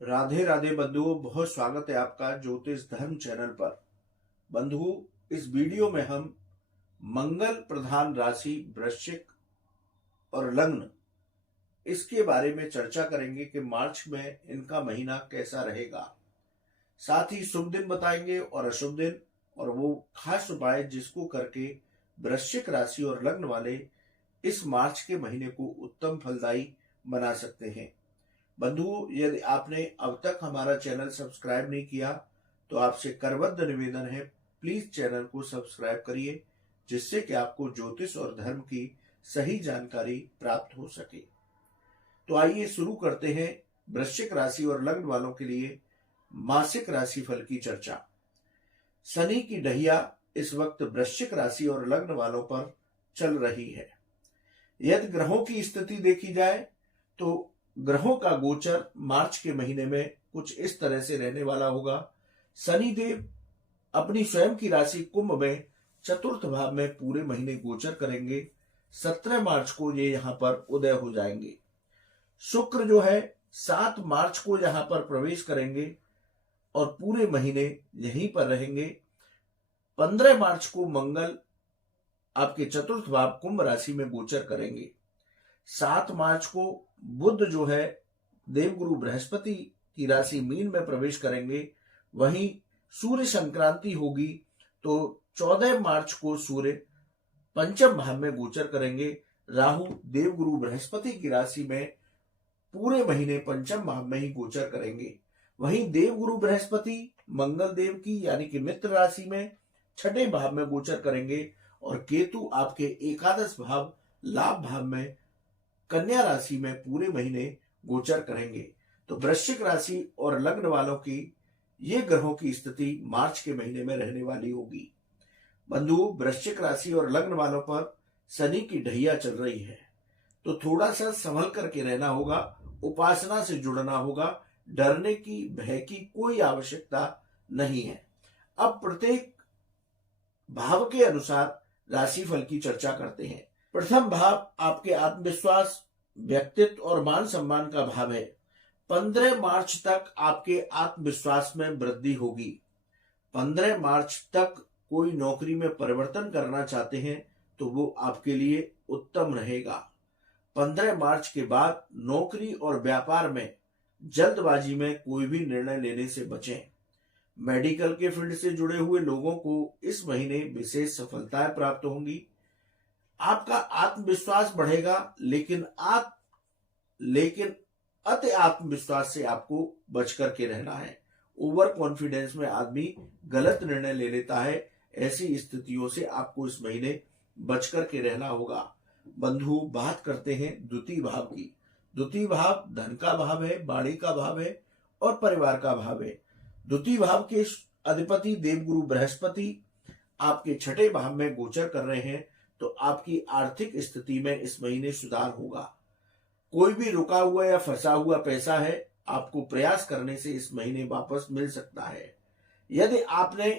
राधे राधे बंधुओं, बहुत स्वागत है आपका ज्योतिष धर्म चैनल पर। बंधुओं, इस वीडियो में हम मंगल प्रधान राशि वृश्चिक और लग्न इसके बारे में चर्चा करेंगे कि मार्च में इनका महीना कैसा रहेगा। साथ ही शुभ दिन बताएंगे और अशुभ दिन और वो खास उपाय जिसको करके वृश्चिक राशि और लग्न वाले इस मार्च के महीने को उत्तम फलदायी बना सकते हैं। बंधुओं, यदि आपने अब तक हमारा चैनल सब्सक्राइब नहीं किया तो आपसे करबद्ध निवेदन है, प्लीज चैनल को सब्सक्राइब करिए, जिससे कि आपको ज्योतिष और धर्म की सही जानकारी प्राप्त हो सके। तो आइए शुरू करते हैं वृश्चिक राशि और लग्न वालों के लिए मासिक राशिफल की चर्चा। शनि की ढैया इस वक्त वृश्चिक राशि और लग्न वालों पर चल रही है। यदि ग्रहों की स्थिति देखी जाए तो ग्रहों का गोचर मार्च के महीने में कुछ इस तरह से रहने वाला होगा। शनि देव अपनी स्वयं की राशि कुंभ में चतुर्थ भाव में पूरे महीने गोचर करेंगे। 17 मार्च को ये यहाँ पर उदय हो जाएंगे। शुक्र जो है 7 मार्च को यहाँ पर प्रवेश करेंगे और पूरे महीने यहीं पर रहेंगे। 15 मार्च को मंगल आपके चतुर्थ भाव कुंभ राशि में गोचर करेंगे। 7 मार्च को बुध जो है देवगुरु बृहस्पति की राशि मीन में प्रवेश करेंगे। वहीं सूर्य संक्रांति होगी तो 14 मार्च को सूर्य पंचम भाव में गोचर करेंगे। राहु देवगुरु बृहस्पति की राशि में पूरे महीने पंचम भाव में ही गोचर करेंगे। वहीं देवगुरु बृहस्पति मंगल देव की यानी कि मित्र राशि में छठे भाव में गोचर करेंगे और केतु आपके एकादश भाव लाभ भाव में कन्या राशि में पूरे महीने गोचर करेंगे। तो वृश्चिक राशि और लग्न वालों की ये ग्रहों की स्थिति मार्च के महीने में रहने वाली होगी। बंधुओं, वृश्चिक राशि और लग्न वालों पर शनि की ढैया चल रही है, तो थोड़ा सा संभल करके रहना होगा, उपासना से जुड़ना होगा। डरने की, भय की कोई आवश्यकता नहीं है। अब प्रत्येक भाव के अनुसार राशिफल की चर्चा करते हैं। प्रथम भाव आपके आत्मविश्वास, व्यक्तित्व और मान सम्मान का भाव है। 15 मार्च तक आपके आत्मविश्वास में वृद्धि होगी। 15 मार्च तक कोई नौकरी में परिवर्तन करना चाहते हैं तो वो आपके लिए उत्तम रहेगा। 15 मार्च के बाद नौकरी और व्यापार में जल्दबाजी में कोई भी निर्णय लेने से बचें। मेडिकल के फील्ड से जुड़े हुए लोगों को इस महीने विशेष सफलताएं प्राप्त होंगी। आपका आत्मविश्वास बढ़ेगा, लेकिन अति आत्मविश्वास से आपको बच करके रहना है। ओवर कॉन्फिडेंस में आदमी गलत निर्णय ले लेता है। ऐसी स्थितियों से आपको इस महीने बच करके रहना होगा। बंधु, बात करते हैं द्वितीय भाव की। द्वितीय भाव धन का भाव है, वाणी का भाव है और परिवार का भाव है। द्वितीय भाव के अधिपति देवगुरु बृहस्पति आपके छठे भाव में गोचर कर रहे हैं, तो आपकी आर्थिक स्थिति में इस महीने सुधार होगा। कोई भी रुका हुआ या फंसा हुआ पैसा है, आपको प्रयास करने से इस महीने वापस मिल सकता है। यदि आपने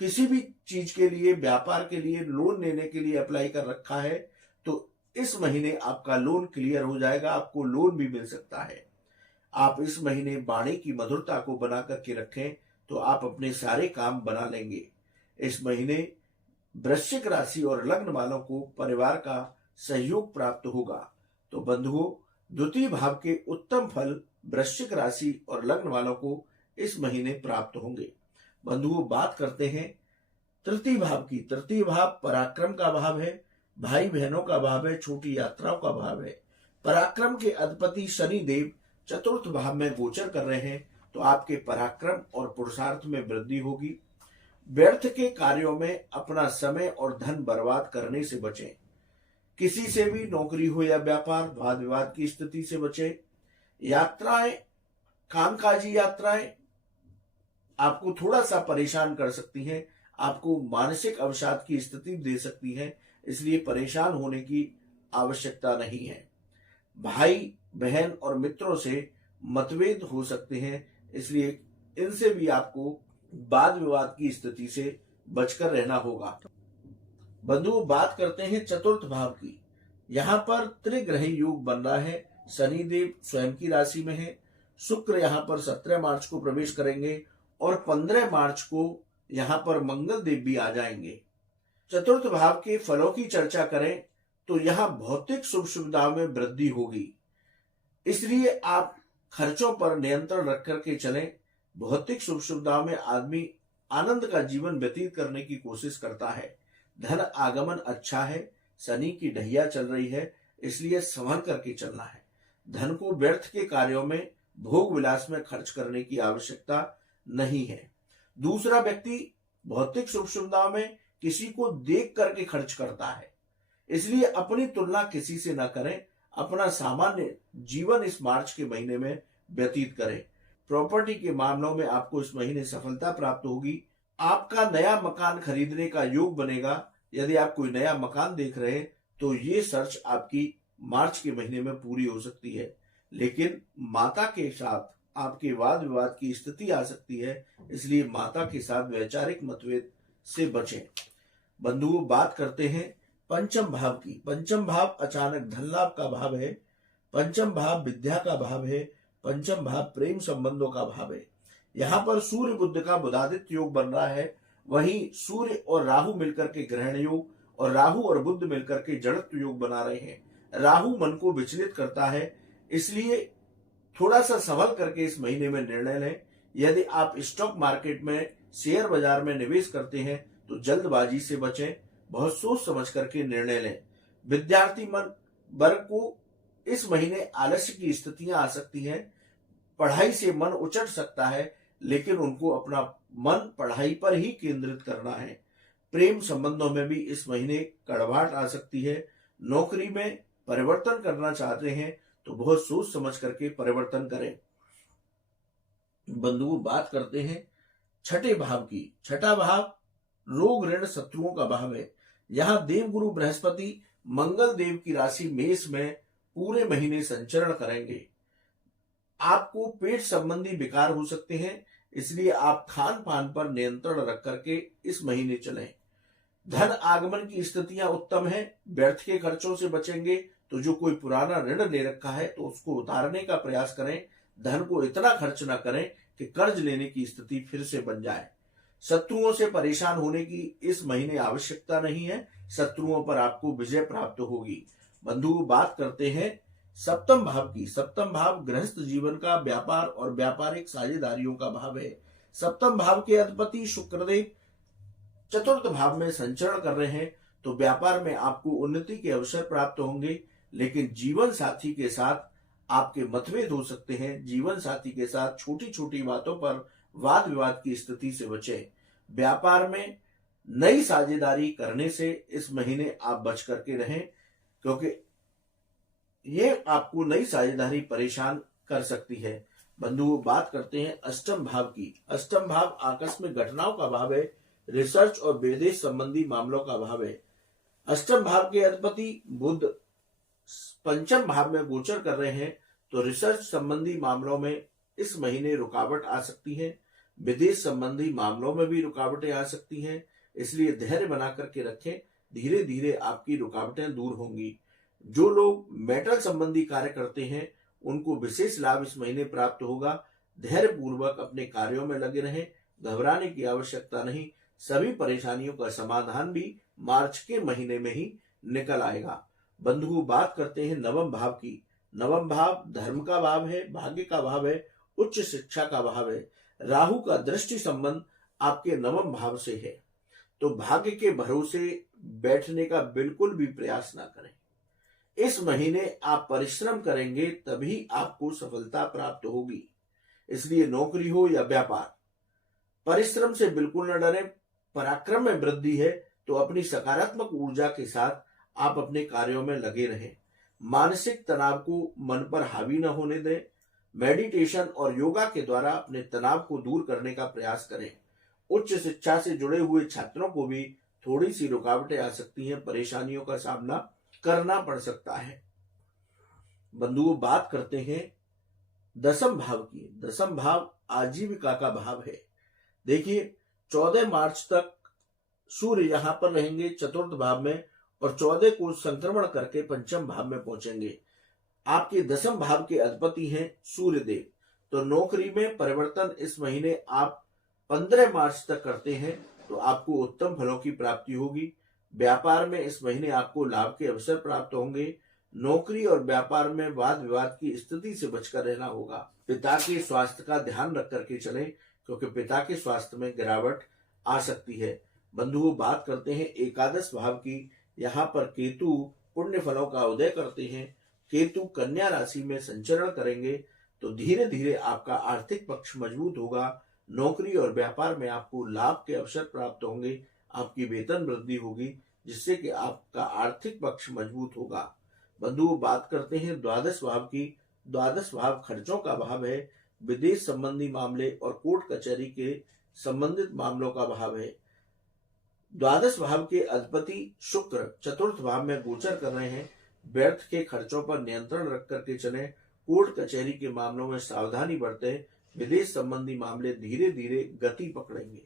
किसी भी चीज के लिए, व्यापार के लिए, लोन लेने के लिए अप्लाई कर रखा है तो इस महीने आपका लोन क्लियर हो जाएगा, आपको लोन भी मिल सकता है। आप इस महीने वाणी की मधुरता को बना करके रखें तो आप अपने सारे काम बना लेंगे। इस महीने वृश्चिक राशि और लग्न वालों को परिवार का सहयोग प्राप्त होगा। तो बंधुओं, द्वितीय भाव के उत्तम फल वृश्चिक राशि और लग्न वालों को इस महीने प्राप्त होंगे। बंधुओं, बात करते हैं तृतीय भाव की। तृतीय भाव पराक्रम का भाव है, भाई बहनों का भाव है, छोटी यात्राओं का भाव है। पराक्रम के अधिपति शनि देव चतुर्थ भाव में गोचर कर रहे हैं, तो आपके पराक्रम और पुरुषार्थ में वृद्धि होगी। व्यर्थ के कार्यों में अपना समय और धन बर्बाद करने से बचें। किसी से भी नौकरी हो या व्यापार, वाद विवाद की स्थिति से बचें। यात्राएं, कामकाजी यात्राएं आपको थोड़ा सा परेशान कर सकती हैं, आपको मानसिक अवसाद की स्थिति दे सकती हैं, इसलिए परेशान होने की आवश्यकता नहीं है। भाई बहन और मित्रों से मतभेद हो सकते हैं, इसलिए इनसे भी आपको वाद विवाद की स्थिति से बचकर रहना होगा। बंधुओं, बात करते हैं चतुर्थ भाव की। यहाँ पर त्रिग्रही योग बन रहा है। शनिदेव स्वयं की राशि में है, शुक्र यहाँ पर 17 मार्च को प्रवेश करेंगे और 15 मार्च को यहाँ पर मंगल देव भी आ जाएंगे। चतुर्थ भाव के फलों की चर्चा करें तो यहाँ भौतिक सुख सुविधाओं में वृद्धि होगी, इसलिए आप खर्चों पर नियंत्रण रख करके चलें। भौतिक सुख सुविधाओं में आदमी आनंद का जीवन व्यतीत करने की कोशिश करता है। धन आगमन अच्छा है, शनि की ढैया चल रही है, इसलिए संभल करके चलना है। धन को व्यर्थ के कार्यों में, भोग विलास में खर्च करने की आवश्यकता नहीं है। दूसरा व्यक्ति भौतिक सुख सुविधाओं में किसी को देख करके खर्च करता है, इसलिए अपनी तुलना किसी से न करें। अपना सामान्य जीवन इस मार्च के महीने में व्यतीत करें। प्रॉपर्टी के मामलों में आपको इस महीने सफलता प्राप्त होगी। आपका नया मकान खरीदने का योग बनेगा। यदि आप कोई नया मकान देख रहे हैं तो ये सर्च आपकी मार्च के महीने में पूरी हो सकती है, लेकिन माता के साथ आपके वाद विवाद की स्थिति आ सकती है, इसलिए माता के साथ वैचारिक मतभेद से बचें। बंधुओं, बात करते हैं पंचम भाव की। पंचम भाव अचानक धन लाभ का भाव है। पंचम भाव विद्या का भाव है। पंचम भाव प्रेम संबंधों का भाव है। यहाँ पर सूर्य बुध का बुधादित्य योग बन रहा है, वहीं सूर्य और राहु मिलकर के ग्रहण योग और राहु और बुध मिलकर के जड़त्व योग बना रहे हैं। राहु मन को विचलित करता है, इसलिए थोड़ा सा संभल करके इस महीने में निर्णय लें। यदि आप स्टॉक मार्केट में, शेयर बाजार में निवेश करते हैं तो जल्दबाजी से बचें, बहुत सोच समझ करके निर्णय लें। विद्यार्थी मन वर्ग को इस महीने आलस्य की स्थितियां आ सकती हैं। पढ़ाई से मन उचट सकता है, लेकिन उनको अपना मन पढ़ाई पर ही केंद्रित करना है। प्रेम संबंधों में भी इस महीने कड़वाहट आ सकती है। नौकरी में परिवर्तन करना चाहते हैं तो बहुत सोच समझ करके परिवर्तन करें। बंधुओं, बात करते हैं छठे भाव की। छठा भाव रोग ऋण शत्रुओं का भाव है। यहाँ देवगुरु बृहस्पति मंगल देव की राशि मेष में पूरे महीने संचरण करेंगे। आपको पेट संबंधी विकार हो सकते हैं, इसलिए आप खान पान पर नियंत्रण रख करके इस महीने चलें। धन आगमन की स्थितियां उत्तम है। व्यर्थ के खर्चों से बचेंगे तो जो कोई पुराना ऋण ले रखा है तो उसको उतारने का प्रयास करें। धन को इतना खर्च न करें कि कर्ज लेने की स्थिति फिर से बन जाए। शत्रुओं से परेशान होने की इस महीने आवश्यकता नहीं है। शत्रुओं पर आपको विजय प्राप्त होगी। बंधुओं, बात करते हैं सप्तम भाव की। सप्तम भाव गृहस्थ जीवन का, व्यापार और व्यापारिक साझेदारियों का भाव है। सप्तम भाव के अधिपति शुक्रदेव चतुर्थ भाव में संचरण कर रहे हैं, तो व्यापार में आपको उन्नति के अवसर प्राप्त होंगे, लेकिन जीवन साथी के साथ आपके मतभेद हो सकते हैं। जीवन साथी के साथ छोटी छोटी बातों पर वाद विवाद की स्थिति से बचें। व्यापार में नई साझेदारी करने से इस महीने आप बच करके रहें, क्योंकि ये आपको नई साझेदारी परेशान कर सकती है। बंधुओं, बात करते हैं अष्टम भाव की। अष्टम भाव आकस्मिक घटनाओं का भाव है। रिसर्च और विदेश संबंधी मामलों का भाव है। अष्टम भाव के अधिपति बुध पंचम भाव में गोचर कर रहे हैं, तो रिसर्च संबंधी मामलों में इस महीने रुकावट आ सकती है। विदेश संबंधी मामलों में भी रुकावटें आ सकती हैं, इसलिए धैर्य बना करके रखें। धीरे धीरे आपकी रुकावटें दूर होंगी। जो लोग मेटल संबंधी कार्य करते हैं उनको विशेष लाभ इस महीने प्राप्त होगा। धैर्य पूर्वक अपने कार्यों में लगे रहें, घबराने की आवश्यकता नहीं। सभी परेशानियों का समाधान भी मार्च के महीने में ही निकल आएगा। बंधुओं, बात करते हैं नवम भाव की। नवम भाव धर्म का भाव है, भाग्य का भाव है, उच्च शिक्षा का भाव है। राहु का दृष्टि संबंध आपके नवम भाव से है, तो भाग्य के भरोसे बैठने का बिल्कुल भी प्रयास ना करें। इस महीने आप परिश्रम करेंगे तभी आपको सफलता प्राप्त होगी। इसलिए नौकरी हो या व्यापार, परिश्रम से बिल्कुल न डरें। पराक्रम में वृद्धि है, तो अपनी सकारात्मक ऊर्जा के साथ आप अपने कार्यों में लगे रहें। मानसिक तनाव को मन पर हावी न होने दें। मेडिटेशन और योगा के द्वारा अपने तनाव को दूर करने का प्रयास करें। उच्च शिक्षा से जुड़े हुए छात्रों को भी थोड़ी सी रुकावटें आ सकती हैं, परेशानियों का सामना करना पड़ सकता है। बंधुओं, बात करते हैं दसम भाव की। दसम भाव आजीविका का भाव है। देखिए, 14 मार्च तक सूर्य यहां पर रहेंगे चतुर्थ भाव में, और 14 को संक्रमण करके पंचम भाव में पहुंचेंगे। आपके दसम भाव के अधिपति हैं सूर्य देव, तो नौकरी में परिवर्तन इस महीने आप 15 मार्च तक करते हैं तो आपको उत्तम फलों की प्राप्ति होगी। व्यापार में इस महीने आपको लाभ के अवसर प्राप्त होंगे। नौकरी और व्यापार में वाद विवाद की स्थिति से बचकर रहना होगा। पिता के स्वास्थ्य का ध्यान रख करके चलें, क्योंकि पिता के स्वास्थ्य में गिरावट आ सकती है। बंधुओं, बात करते हैं एकादश भाव की। यहाँ पर केतु पुण्य फलों का उदय करते हैं। केतु कन्या राशि में संचरण करेंगे तो धीरे धीरे आपका आर्थिक पक्ष मजबूत होगा। नौकरी और व्यापार में आपको लाभ के अवसर प्राप्त होंगे। आपकी वेतन वृद्धि होगी, जिससे कि आपका आर्थिक पक्ष मजबूत होगा। बंधुओं, बात करते हैं द्वादश भाव की। द्वादश भाव खर्चों का भाव है। विदेश संबंधी मामले और कोर्ट कचहरी के संबंधित मामलों का भाव है। द्वादश भाव के अधिपति शुक्र चतुर्थ भाव में गोचर कर रहे हैं। व्यर्थ के खर्चों पर नियंत्रण रख करके चलें। कोर्ट कचहरी के मामलों में सावधानी बरतें। विदेश संबंधी मामले धीरे धीरे गति पकड़ेंगे।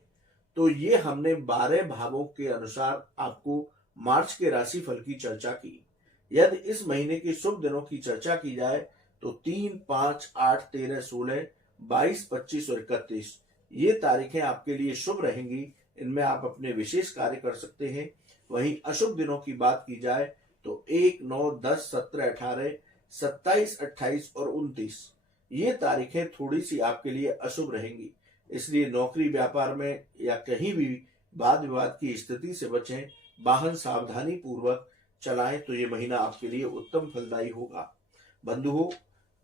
तो ये हमने 12 भावों के अनुसार आपको मार्च के राशिफल की चर्चा की। यदि इस महीने के शुभ दिनों की चर्चा की जाए तो 3, 5, 8, 13, 16, 22, 25 और 31 ये तारीखें आपके लिए शुभ रहेंगी। इनमें आप अपने विशेष कार्य कर सकते हैं। वहीं अशुभ दिनों की बात की जाए तो 1, 9, 10, 17, 18, 27, 28 और 29 ये तारीखें थोड़ी सी आपके लिए अशुभ रहेंगी। इसलिए नौकरी व्यापार में या कहीं भी वाद विवाद की स्थिति से बचें। वाहन सावधानी पूर्वक चलाएं तो ये महीना आपके लिए उत्तम फलदायी होगा। बंधुओं,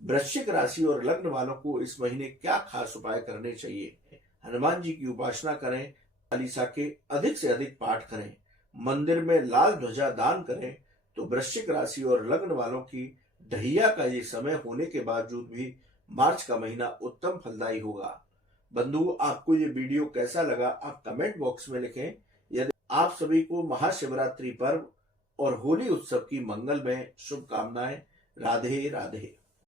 वृश्चिक राशि और लग्न वालों को इस महीने क्या खास उपाय करने चाहिए? हनुमान जी की उपासना करें। चालीसा के अधिक से अधिक पाठ करें। मंदिर में लाल ध्वजा दान करें। तो वृश्चिक राशि और लग्न वालों की ढैया का ये समय होने के बावजूद भी मार्च का महीना उत्तम फलदायी होगा। बंधुओं, आपको ये वीडियो कैसा लगा आप कमेंट बॉक्स में लिखें। यदि आप सभी को महाशिवरात्रि पर्व और होली उत्सव की मंगलमय शुभकामनाएं। राधे राधे।